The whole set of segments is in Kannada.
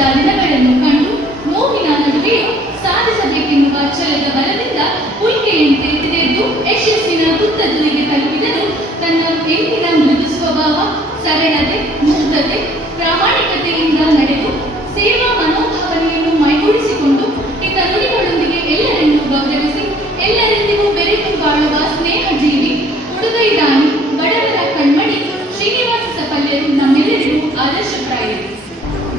ಕಷ್ಟದ ದಿನಗಳನ್ನು ಕಂಡು ನೋವಿನ ನಡುವೆಯೂ ಸಾಧಿಸಬೇಕೆನ್ನುವ ಛಲದ ಬಲದಿಂದ ಉಲ್ಕೆಯಂತೆ ತೆರೆದು ಯಶಸ್ಸಿನ ತುತ್ತದಲ್ಲಿಗೆ ತಲುಪಿದರು ತನ್ನ ಎಂದಿನ ಮೃದು ಸ್ವಭಾವ, ಸರಳತೆ, ಮುಗ್ಧತೆ, ಪ್ರಾಮಾಣಿಕತೆಯಿಂದ ನಡೆದು ಸೇವಾ ಮನೋಭಾವನೆಯನ್ನು ಮೈಗೂಡಿಸಿಕೊಂಡು ಇತ ನುಡಿಗಳೊಂದಿಗೆ ಎಲ್ಲರನ್ನೂ ಗೌರವಿಸಿ, ಎಲ್ಲರೆಂದಿಗೂ ಬೆರೆತು ಬಾಳುವ ಸ್ನೇಹ ಜೀವಿ ಉಡುಗೈದಾನಿ ಬಡವರ ಕಣ್ಮಣಿ ಶ್ರೀನಿವಾಸ ಸಪಲ್ಯರು ನಮ್ಮೆಲ್ಲರಿಗೂ ಆದರ್ಶಪ್ರಾಯರು.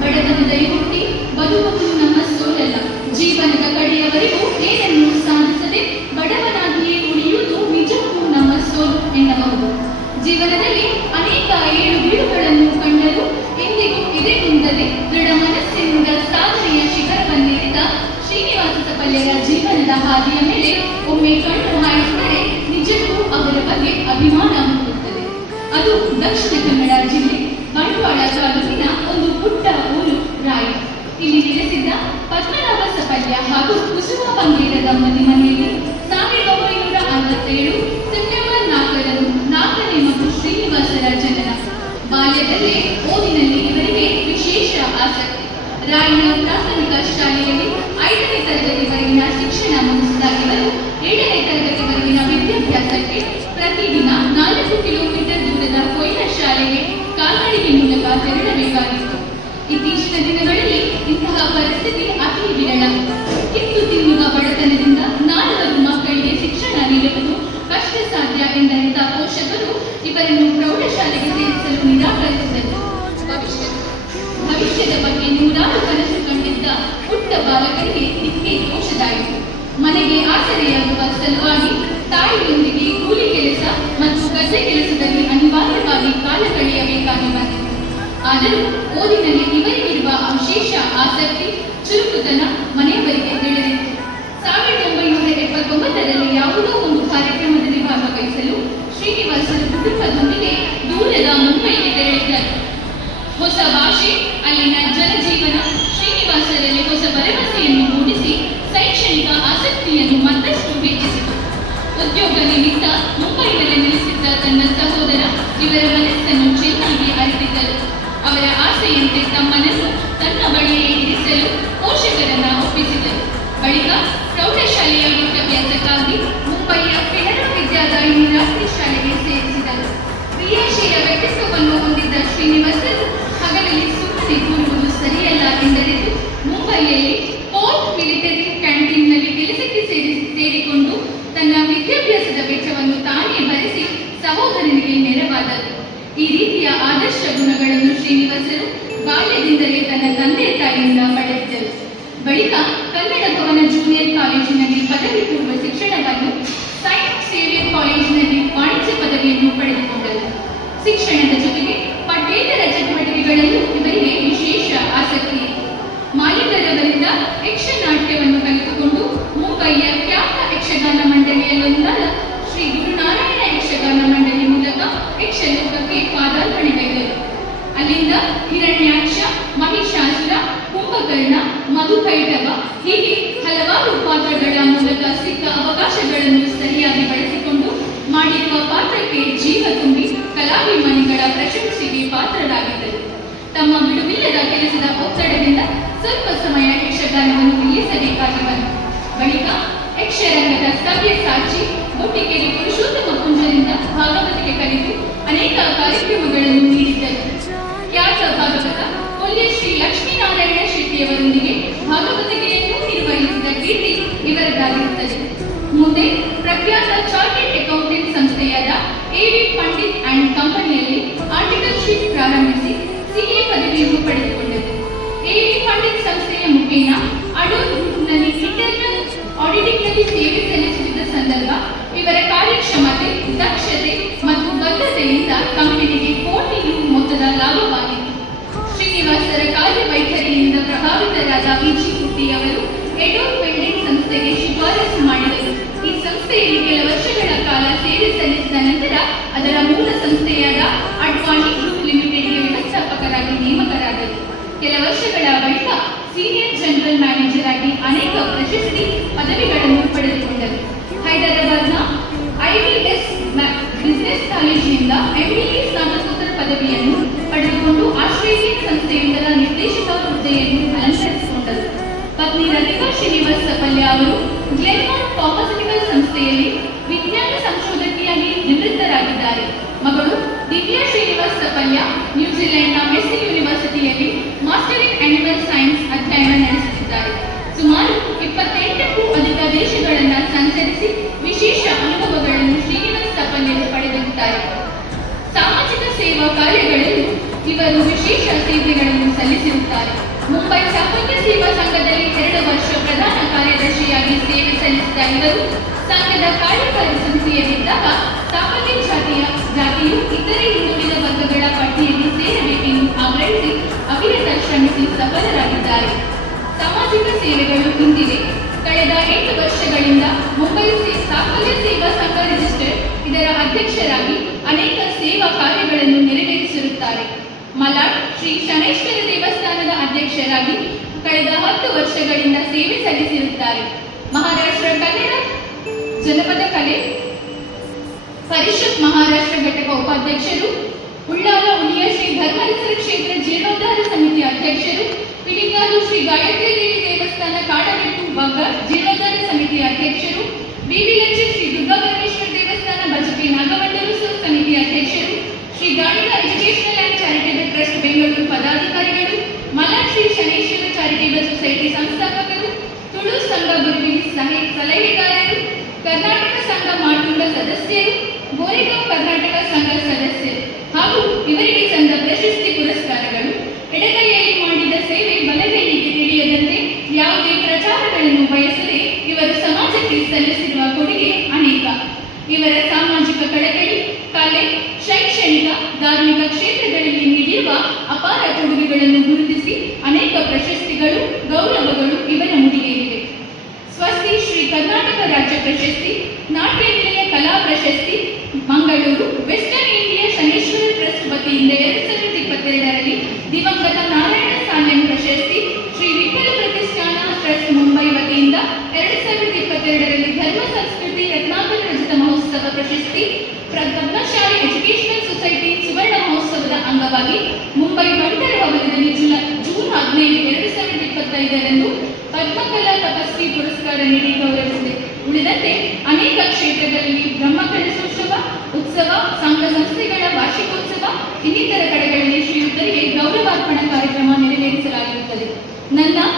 ಬಡತನದಲ್ಲಿ ಹುಟ್ಟಿ ಬದುಕುವುದು ನಮ್ಮ ಸೋಲಲ್ಲ. ಜೀವನದ ಕಡೆಯವರೆಗೂ ಏನನ್ನು ಸಾಧಿಸದೆ ಬಡವನಾಗಿಯೇ ಉಳಿಯುವುದು ನಿಜಕ್ಕೂ ನಮ್ಮ ಸೋಲು ಎನ್ನಬಹುದು. ಜೀವನದಲ್ಲಿ ಅನೇಕ ಏಳು ಬೀಳುಗಳನ್ನು ಕಂಡರೂ ಎಂದಿಗೂ ಇದೇ ಕುಂದದೆ ದೃಢ ಮನಸ್ಸಿನಿಂದ ಸಾಧನೆಯ ಶಿಖರವನ್ನೇರಿದ ಶ್ರೀನಿವಾಸ ಸಪಲ್ಯರ ಜೀವನದ ಹಾದಿಯ ಮೇಲೆ ಒಮ್ಮೆ ಕಣ್ಣು ಹಾಯಿಸಿದರೆ ನಿಜಕ್ಕೂ ಅವರ ಬಗ್ಗೆ ಅಭಿಮಾನ ಮೂಡುತ್ತದೆ. ಅದು ದಕ್ಷಿಣ ಕನ್ನಡ ಜಿಲ್ಲೆ ಬಂಟ್ವಾಳ ತಾಲೂಕಿನ ದಿನಗಳಲ್ಲಿ ಇಂತಹ ಪರಿಸ್ಥಿತಿ ಅತಿ ವಿರಳ. ಕಿತ್ತು ತಿನ್ನುವ ಬಡತನದಿಂದ ನಾಲ್ವರು ಮಕ್ಕಳಿಗೆ ಶಿಕ್ಷಣ ನೀಡುವುದು ಕಷ್ಟ ಸಾಧ್ಯ ಎಂದರಿತ ಪೋಷಕರು ಇವರನ್ನು ಪ್ರೌಢಶಾಲೆಗೆ ಸೇರಿಸಲು ನಿರಾಕರಿಸಿದರು. ಭವಿಷ್ಯದ ಬಗ್ಗೆ ನೂರಾರು ಕನಸು ಕಂಡಿದ್ದ ಪುಟ್ಟ ಬಾಲಕರಿಗೆ ದಿಕ್ಕೆ ದೋಷದಾಯಿತು. ಮನೆಗೆ ಆಸರೆಯಾಗುವ ಸಲುವಾಗಿ ತಾಯಿಯೊಂದಿಗೆ ಕೂಲಿ ಕೆಲಸ ಮತ್ತು ಗದ್ದೆ ಕೆಲಸದಲ್ಲಿ ಅನಿವಾರ್ಯವಾಗಿ ಕಾಲ ಕಳೆಯಬೇಕಾಗಿ ಬಂದಿತು ಆದರೂ ಓದಿನಲ್ಲಿ ಇವರಿಗಿರುವ ವಿಶೇಷ ಆಸಕ್ತಿ, ಚುರುಕುತನ ಮನೆಯವರಿಗೆ ತಿಳಿದಿತ್ತು ಸಾವಿರದ ಒಂಬೈನೂರ ಎಪ್ಪತ್ತೊಂಬತ್ತರಲ್ಲಿ ಯಾವುದೋ ಒಂದು ಕಾರ್ಯಕ್ರಮದಲ್ಲಿ ಭಾಗವಹಿಸಲು ಶ್ರೀನಿವಾಸರ ಕುಟುಂಬದೊಂದಿಗೆ ದೂರದ ಮುಂಬೈಗೆ ತೆರಳಿದ್ದರು ಹೊಸ ಭಾಷೆ, ಅಲ್ಲಿನ ಜನಜೀವನ, ಶ್ರೀನಿವಾಸರಲ್ಲಿ ಹೊಸ ಭರವಸೆಯನ್ನು ಮೂಡಿಸಿ ಶೈಕ್ಷಣಿಕ ಆಸಕ್ತಿಯನ್ನು ಮತ್ತಷ್ಟು ಹೆಚ್ಚಿಸಿತು. ಉದ್ಯೋಗ ನಿಮಿತ್ತ ಆಸೆಯಂತೆ ತಮ್ಮನನ್ನು ತನ್ನ ಬಳಿಯೇ ಇರಿಸಲು ಪೋಷಕರನ್ನ ಒಪ್ಪಿಸಿದರು. ಬಳಿಕ ಪ್ರೌಢಶಾಲೆಯ ವಿದ್ಯಾಭ್ಯಾಸಕ್ಕಾಗಿ ಮುಂಬೈಯ ಕೆನರಾ ವಿದ್ಯಾದಾಯಿನಿ ರಾತ್ರಿ ಶಾಲೆಗೆ ಸೇರಿಸಿದರು. ಕ್ರಿಯಾಶೀಲ ವ್ಯಕ್ತಿತ್ವವನ್ನು ಹೊಂದಿದ್ದ ಶ್ರೀನಿವಾಸರು ಹಗಲಲ್ಲಿ ಸುಮ್ಮನೆ ಕೂರುವುದು ಸರಿಯಲ್ಲ ಎಂದರಿತು ಮುಂಬೈಯಲ್ಲಿ ಪೋರ್ಟ್ ಮಿಲಿಟರಿ ಕ್ಯಾಂಟೀನ್ನಲ್ಲಿ ಕೆಲಸಕ್ಕೆ ಸೇರಿ ಸೇರಿಕೊಂಡು ತನ್ನ ವಿದ್ಯಾಭ್ಯಾಸದ ವೆಚ್ಚವನ್ನು ತಾನೇ ಭರಿಸಿ ಸಹೋದರನಿಗೆ ನೆರವಾದರು. ಈ ರೀತಿಯ ಆದರ್ಶ ಗುಣಗಳನ್ನು ಶ್ರೀನಿವಾಸರು ಬಾಲ್ಯದಿಂದಲೇ ತನ್ನ ತಂದೆ ತಾಯಿಯಿಂದ ಪಡೆದಿದ್ದರು. ಬಳಿಕ ಕನ್ನಡ ಭವನ ಜೂನಿಯರ್ ಕಾಲೇಜಿನಲ್ಲಿ ಪದವಿ ಪೂರ್ವ ಶಿಕ್ಷಣವನ್ನು ಸೈನ್ಸ್ ಸೇವಿಯರ್ ಕಾಲೇಜಿನಲ್ಲಿ ವಾಣಿಜ್ಯ ಪದವಿಯನ್ನು ಪಡೆದುಕೊಂಡರು. ಶಿಕ್ಷಣದ ಜೊತೆಗೆ ಮಧುಕೈಟವ ಹೀಗೆ ಹಲವಾರು ಪಾತ್ರಗಳ ಮೂಲಕ ಸಿಕ್ಕ ಅವಕಾಶಗಳನ್ನು ಸರಿಯಾಗಿ ಬಳಸಿಕೊಂಡು ಮಾಡಿರುವ ಪಾತ್ರಕ್ಕೆ ಜೀವ ತುಂಬಿ ಕಲಾಭಿಮಾನಿಗಳ ಪ್ರಶಂಸೆಗೆ ಪಾತ್ರರಾಗಿದ್ದರು. ತಮ್ಮ ಬಿಡುವಿಲ್ಲದ ಕೆಲಸದ ಒತ್ತಡದಿಂದ ಸ್ವಲ್ಪ ಸಮಯ ಯಕ್ಷಗಾನವನ್ನು ನಿಲ್ಲಿಸಬೇಕಾಗಿ ಬಂತು. ಬಳಿಕ ಯಕ್ಷರಂಗದ ಸಭ್ಯ ಸಾಕ್ಷಿ ಒಟ್ಟಿಗೆರೆ ಪುರುಷೋತ್ತಮ ಕುಂಜರಿಂದ ಭಾಗವತಿಗೆ ಕರೆದು ಅನೇಕ ಕಾರ್ಯಕ್ರಮಗಳನ್ನು ನೀಡಿದ್ದರು. ಖ್ಯಾತ ಭಾಗವತ ಕೊಲ್ಯ ಶ್ರೀ ಲಕ್ಷ್ಮೀನಾರಾಯಣ ಶೆಟ್ಟಿಯವರೊಂದಿಗೆ ಭಾಗವತಿಗೆಯನ್ನು ನಿರ್ವಹಿಸಿದ ಕೀರ್ತಿ ಇವರದಾಗಿರುತ್ತದೆ ಮುಂದೆ ಪ್ರಖ್ಯಾತ ಚಾರ್ಟೆಡ್ ಅಕೌಂಟೆಂಟ್ ಸಂಸ್ಥೆಯಾದ ಎವಿ ಪಂಡಿತ್ ಅಂಡ್ ಕಂಪನಿಯಲ್ಲಿ ಆರ್ಟಿಕಲ್ಶಿಪ್ ಪ್ರಾರಂಭಿಸಿ ಸಿಎ ಪದವಿಯನ್ನು ಪಡೆದುಕೊಂಡರು. ಎವಿ ಪಂಡಿತ್ ಸಂಸ್ಥೆಯ ಮುಖೇನ ಅಡೋರ್ ಗ್ರೂಪ್ನಲ್ಲಿ ಇಂಟರ್ನಲ್ ಆಡಿಟಿಂಗ್ನಲ್ಲಿ ಸೇವೆ ಸಲ್ಲಿಸುತ್ತಿದ್ದ ಸಂದರ್ಭ ಇವರ ಕಾರ್ಯಕ್ಷಮತೆ, ದಕ್ಷತೆ ಮತ್ತು ಬದ್ಧತೆಯಿಂದ ಕಂಪನಿಗೆ ಕೋಟಿ ರು ಮೊತ್ತದ ಲಾಭವಾಗಿತ್ತು. ಶ್ರೀನಿವಾಸರ ಕಾರ್ಯವೈಖರಿಯಿಂದ ಪ್ರಭಾವಿತರಾದ ವಿಜಿ ಕುಟ್ಟಿ ಅವರು ಎಡೋರ್ ಬಿಲ್ಡಿಂಗ್ ಸಂಸ್ಥೆಗೆ ಶಿಫಾರಸು ಮಾಡಿದರು. ಈ ಸಂಸ್ಥೆಯಲ್ಲಿ ಕೆಲ ವರ್ಷಗಳ ಕಾಲ ಸೇವೆ ಸಲ್ಲಿಸಿದ ನಂತರ ಅದರ ಮೂಲ ಸಂಸ್ಥೆಯಾದ ಅಡ್ವಾಣಿ ಗ್ರೂಪ್ ಲಿಮಿಟೆಡ್ಗೆ ವ್ಯವಸ್ಥಾಪಕರಾಗಿ ನೇಮಕರಾದರು. ಕೆಲ ವರ್ಷಗಳ ಬಳಿಕ ಸೀನಿಯರ್ ಜನರಲ್ ಮ್ಯಾನೇಜರ್ ಆಗಿ ಅನೇಕ ಪ್ರಶಸ್ತಿ ಪದವಿಗಳನ್ನು ಪಡೆದುಕೊಂಡರು. ಹೈದರಾಬಾದ್ನ ಐವಿಎಸ್ ಬಿಸಿನೆಸ್ ಕಾಲೇಜಿನಿಂದ ಎಂಬಿಎ ಸ್ನಾತಕೋತ್ತರ ಪದವಿಯನ್ನು ಪಡೆದುಕೊಂಡು ಆಸ್ಟ್ರೇಲಿಯನ್ ಶ್ರಮಿಸಿ ಸಫಲರಾಗಿದ್ದಾರೆ ಸಾಮಾಜಿಕ ಸೇವೆಗಳು ಇಂದಿವೆ ಕಳೆದ ಎಂಟು ವರ್ಷಗಳಿಂದ ಮುಂಬೈ ಸಾಫಲ್ಯ ಸೇವಾ ಸಂಘ ರಿಜಿಸ್ಟರ್ ಇದರ ಅಧ್ಯಕ್ಷರಾಗಿ ಅನೇಕ ಸೇವಾ ಕಾರ್ಯಗಳನ್ನು ನೆರವೇರಿಸಿರುತ್ತಾರೆ. ಮಲಾಡ್, ಶ್ರೀ ಶನೇಶ್ವರ ದೇವಸ್ಥಾನದ ಅಧ್ಯಕ್ಷರಾಗಿ ಕಳೆದ ಹತ್ತು ವರ್ಷಗಳಿಂದ ಸೇವೆ ಸಲ್ಲಿಸಿರುತ್ತಾರೆ. ಮಹಾರಾಷ್ಟ್ರ ಕನ್ನಡ ಜನಪದ ಕಲೆ, ಪರಿಷತ್ ಮಹಾರಾಷ್ಟ್ರ ಘಟಕ ಉಪಾಧ್ಯಕ್ಷರು, ಉಳ್ಳಾಲ ಉಳಿಯ ಶ್ರೀ ಧರ್ಮೇಶ್ವರ ಕ್ಷೇತ್ರ ಜೀರ್ಣೋದ್ಧಾರ ಶ್ರೀ ಗಾಯತ್ರಿ ದೇವಿ ದೇವಸ್ಥಾನ ಕಾಡಬೆಟ್ಟು ಬಗ್ಗ ಜೀರ್ಣೋದ್ಧಾರ ಸಮಿತಿ ಅಧ್ಯಕ್ಷರು ಬಿವಿಲಚ್ಚಿ ಶ್ರೀ ದುರ್ಗಾ ಪರಮೇಶ್ವರ ದೇವಸ್ಥಾನ ಬಜಪೆ ನಾಗಮಂಡಲೋತ್ಸವ ಸಮಿತಿ ಅಧ್ಯಕ್ಷರು, ಶ್ರೀ ಗಾಳಿಗ educational and charitable trust Bengaluru ಪದಾಧಿಕಾರಿಗಳು ಮಲಾ ಶ್ರೀ ಶನೇಶ್ವರ ಚಾರಿಟೇಬಲ್ ಸೊಸೈಟಿ ಸಂಸ್ಥಾಪಕರು, ತುಳು ಸಂಘ ಗುರುವಿನ ಸಲಹೆ ಸಲಹೆಗಾರರು, ಕರ್ನಾಟಕ ಸಂಘ ಮಾಟುಂಡ ಸದಸ್ಯರು, ಗೋರೆಗಾಂವ್ ಕರ್ನಾಟಕ ಸಂಘ ಸದಸ್ಯರು ಹಾಗೂ ಇವರಿಗೆ ಸಂಘ ಪ್ರಶಸ್ತಿ ಪುರಸ್ಕಾರಗಳು. ಅಪಾರ ಗುರುತಿಸಿ ಅನೇಕ ಪ್ರಶಸ್ತಿಗಳು, ಗೌರವಗಳು ಇವರ ಮುಡಿಗೇರಿವೆ ಸ್ವಸ್ತಿ ಶ್ರೀ ಕರ್ನಾಟಕ ರಾಜ್ಯ ಪ್ರಶಸ್ತಿ ನಾಟ್ಯ ಕಲಾ ಪ್ರಶಸ್ತಿ, Mangaluru, western India Shaneshwara trust ವತಿಯಿಂದ ಎರಡು ಸಾವಿರದ ಇಪ್ಪತ್ತೆರಡರಲ್ಲಿ ದಿವಂಗತ ನಾರಾಯಣ ಸಾನ್ಯನ್ ಪ್ರಶಸ್ತಿ, ಶ್ರೀ ವಿಠಲ ಪ್ರತಿಷ್ಠಾನ ಟ್ರಸ್ಟ್ ಮುಂಬೈ ವತಿಯಿಂದ ಎರಡು ಸಾವಿರದ ಇಪ್ಪತ್ತೆರಡರಲ್ಲಿ ಧರ್ಮ, ಸಂಸ್ಕೃತಿ, ರತ್ನಾಕರ ರಜತ ಮಹೋತ್ಸವ ಪ್ರಶಸ್ತಿ ಪ್ರ- ಪದ್ಮಶಾಲಿ ಎಜುಕೇಶನಲ್ ಸೊಸೈಟಿ ಸುವರ್ಣ ಮಹೋತ್ಸವದ ಅಂಗವಾಗಿ ಮುಂಬೈ ಬಂಟರ ¿No?